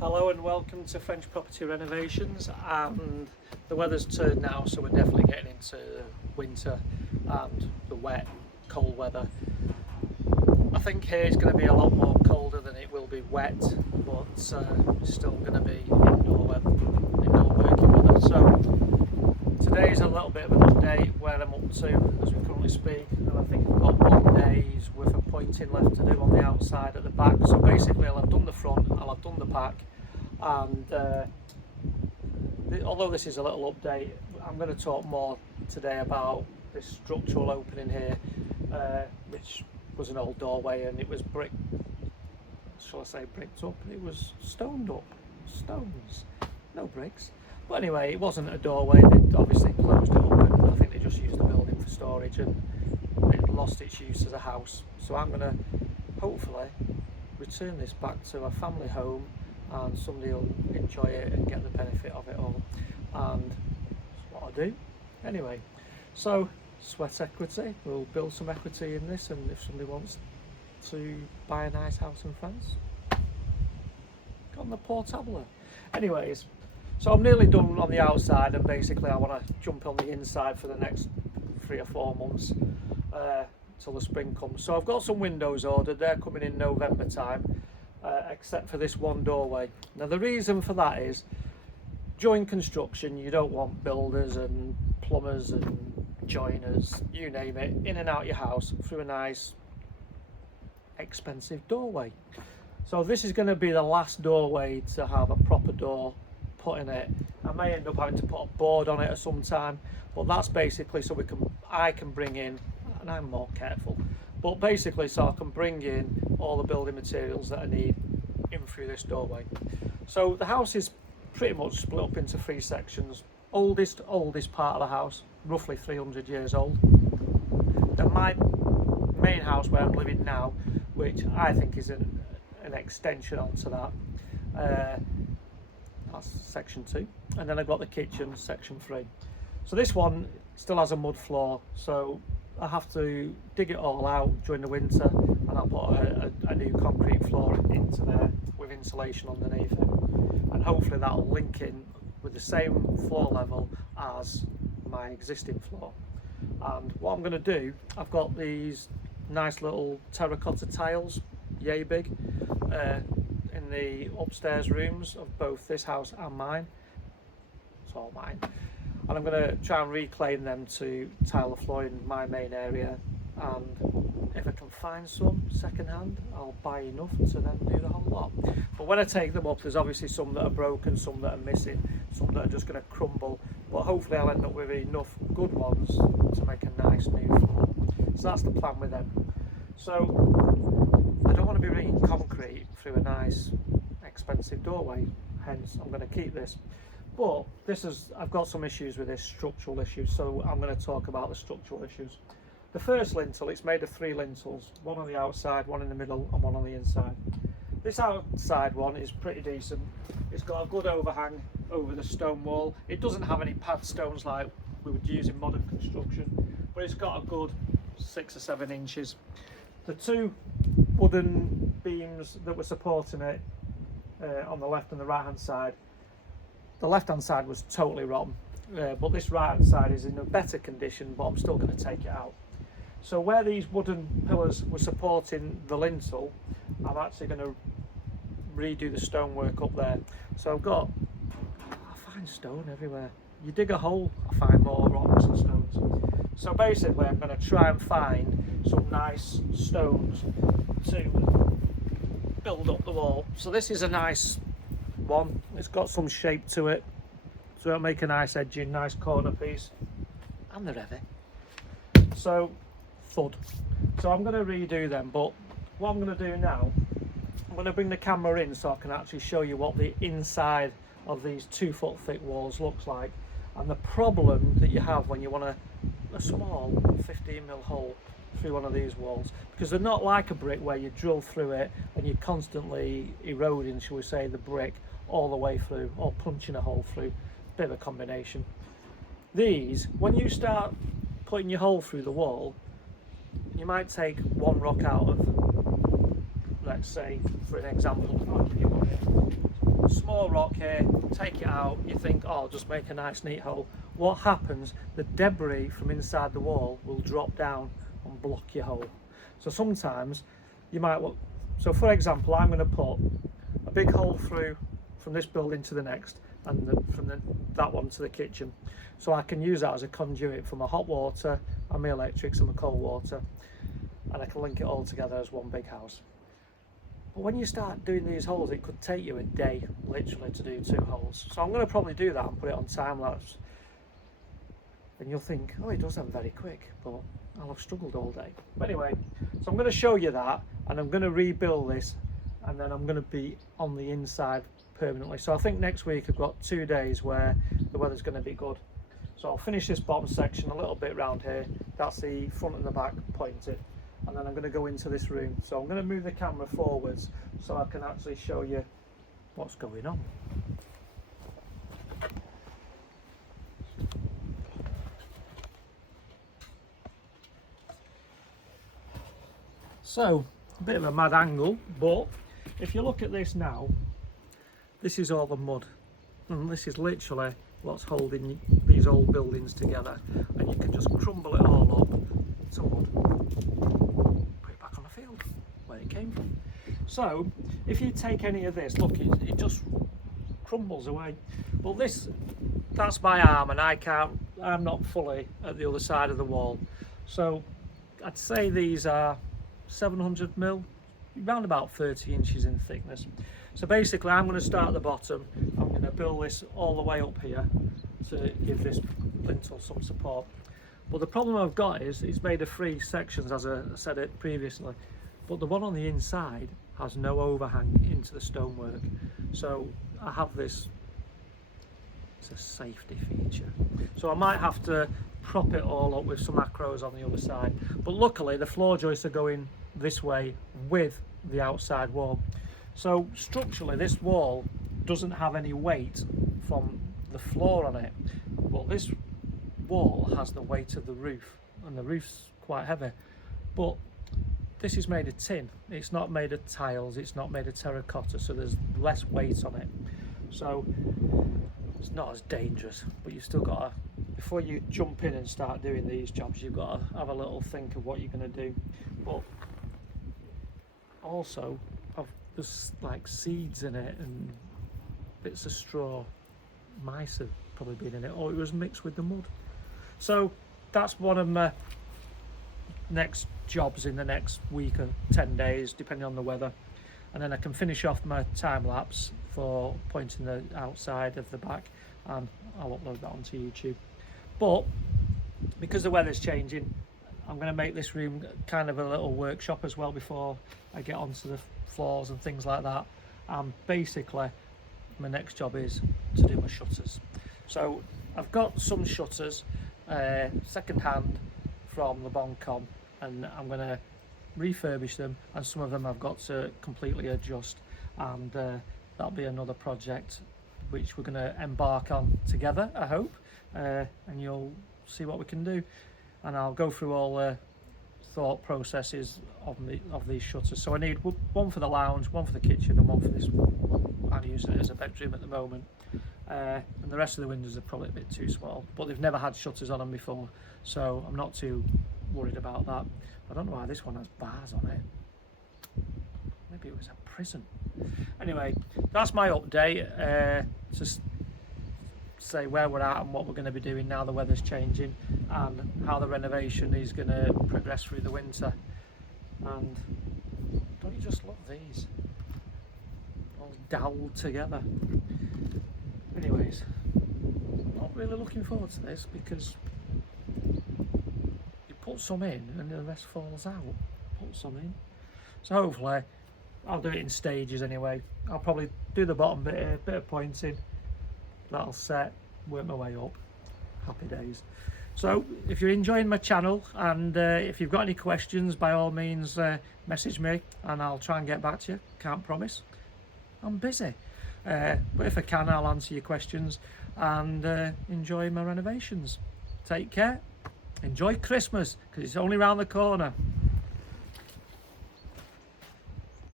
Hello and welcome to French Property Renovations, and the weather's turned now, so we're definitely getting into winter and the wet, cold weather. I think here it's going to be a lot more colder than it will be wet, but it's still going to be indoor working weather. So today's a little bit of an update where I'm up to as we currently speak, and I think I've got 1 day's worth of pointing left to do on the outside at the back. So basically I'll have done the front, I'll have done the back, and although this is a little update, I'm going to talk more today about this structural opening here, which was an old doorway, and it was bricked, shall I say bricked up? It was stoned up, stones, no bricks. But anyway, it wasn't a doorway. They obviously closed it up, and I think they just used the building for storage, and it lost its use as a house. So I'm going to hopefully return this back to a family home, and somebody will enjoy it and get the benefit of it all, and that's what I do. Anyway, so sweat equity, we'll build some equity in this, and if somebody wants to buy a nice house in France, got on the portable. Anyways, so I'm nearly done on the outside, and basically I want to jump on the inside for the next 3 or 4 months till the spring comes. So I've got some windows ordered, they're coming in November time, except for this one doorway. Now the reason for that is, during construction you don't want builders and plumbers and joiners, you name it, in and out your house through a nice expensive doorway. So this is going to be the last doorway to have a proper door put in it. I may end up having to put a board on it at some time, but that's basically so I can bring in, and I'm more careful, but basically so I can bring in all the building materials that I need in through this doorway. So the house is pretty much split up into 3 sections. Oldest part of the house, roughly 300 years old. Then my main house where I'm living now, which I think is an extension onto that, that's section 2, and then I've got the kitchen, section 3. So this one still has a mud floor, so I have to dig it all out during the winter, and I'll put a new concrete floor into there with insulation underneath it, and hopefully that'll link in with the same floor level as my existing floor. And what I'm going to do, I've got these nice little terracotta tiles, yay big, in the upstairs rooms of both this house and mine. It's all mine, and I'm going to try and reclaim them to tile the floor in my main area, and if I can find some second hand, I'll buy enough to then do the whole lot. But when I take them up, there's obviously some that are broken, some that are missing, some that are just going to crumble, but hopefully I'll end up with enough good ones to make a nice new floor. So that's the plan with them. So I don't want to be bringing concrete through a nice expensive doorway, hence I'm going to keep this. But I've got some issues with this, structural issues, so I'm going to talk about the structural issues. The first lintel, it's made of 3 lintels, one on the outside, one in the middle, and one on the inside. This outside one is pretty decent. It's got a good overhang over the stone wall. It doesn't have any pad stones like we would use in modern construction, but it's got a good 6 or 7 inches. The 2 wooden beams that were supporting it on the left and the right hand side, the left hand side was totally rotten, but this right hand side is in a better condition, but I'm still going to take it out. So where these wooden pillars were supporting the lintel, I'm actually going to redo the stonework up there. So I find stone everywhere. You dig a hole, I find more rocks and stones. So basically I'm going to try and find some nice stones to build up the wall. So this is a nice one, it's got some shape to it, so it'll make a nice edging, nice corner piece, and they're heavy, so thud. So I'm going to redo them, but what I'm going to do now, I'm going to bring the camera in so I can actually show you what the inside of these 2 foot thick walls looks like, and the problem that you have when you want a small 15mm hole through one of these walls, because they're not like a brick where you drill through it and you're constantly eroding, shall we say, the brick all the way through, or punching a hole through. Bit of a combination. These, when you start putting your hole through the wall, you might take one rock out of, let's say, for an example, small rock here, take it out, you think, oh, I'll just make a nice neat hole. What happens, the debris from inside the wall will drop down and block your hole. So sometimes you might, so for example, I'm going to put a big hole through from this building to the next, and that one to the kitchen, so I can use that as a conduit for my hot water and my electrics and my cold water, and I can link it all together as one big house. But when you start doing these holes, it could take you a day literally to do 2 holes. So I'm going to probably do that and put it on time lapse, and you'll think, oh, it does them very quick, but I'll have struggled all day. But anyway, so I'm going to show you that, and I'm going to rebuild this, and then I'm going to be on the inside permanently. So I think next week I've got 2 days where the weather's going to be good. So I'll finish this bottom section a little bit round here. That's the front and the back pointed, and then I'm going to go into this room. So I'm going to move the camera forwards so I can actually show you what's going on. So a bit of a mad angle, but if you look at this now, this is all the mud, and this is literally what's holding these old buildings together, and you can just crumble it all up to mud, put it back on the field where it came from. So if you take any of this, look, it just crumbles away. But that's my arm, and I'm not fully at the other side of the wall. So I'd say these are 700 mil, around about 30 inches in thickness. So basically I'm going to start at the bottom, I'm going to build this all the way up here to give this lintel some support. But the problem I've got is it's made of 3 sections, as I said it previously, but the one on the inside has no overhang into the stonework. So I have this, it's a safety feature. So I might have to prop it all up with some acros on the other side. But luckily the floor joists are going this way with the outside wall. So structurally this wall doesn't have any weight from the floor on it, but this wall has the weight of the roof, and the roof's quite heavy. But this is made of tin, it's not made of tiles, it's not made of terracotta, so there's less weight on it. So it's not as dangerous, but you've still got to, before you jump in and start doing these jobs, you've got to have a little think of what you're going to do. But also there's like seeds in it and bits of straw. Mice have probably been in it, or it was mixed with the mud. So that's one of my next jobs in the next week or 10 days, depending on the weather, and then I can finish off my time lapse for pointing the outside of the back, and I'll upload that onto YouTube. But because the weather's changing, I'm going to make this room kind of a little workshop as well before I get onto the floors and things like that. And basically my next job is to do my shutters. So I've got some shutters second hand from the Boncom, and I'm going to refurbish them, and some of them I've got to completely adjust, and that'll be another project which we're going to embark on together, I hope, and you'll see what we can do, and I'll go through all the thought processes of these shutters. So I need one for the lounge, one for the kitchen, and one for this. I'm using it as a bedroom at the moment, and the rest of the windows are probably a bit too small, but they've never had shutters on them before, so I'm not too worried about that. I don't know why this one has bars on it. Maybe it was a prison. Anyway, that's my update. Just say where we're at and what we're going to be doing now the weather's changing, and how the renovation is going to progress through the winter. And don't you just love these all doweled together? Anyways, not really looking forward to this, because you put some in and the rest falls out. Put some in. So hopefully I'll do it in stages anyway. I'll probably do the bottom bit here, bit of pointing, that'll set, work my way up. Happy days. So if you're enjoying my channel, and if you've got any questions, by all means message me and I'll try and get back to you. Can't promise, I'm busy, but if I can, I'll answer your questions, and enjoy my renovations. Take care, enjoy Christmas, because it's only around the corner.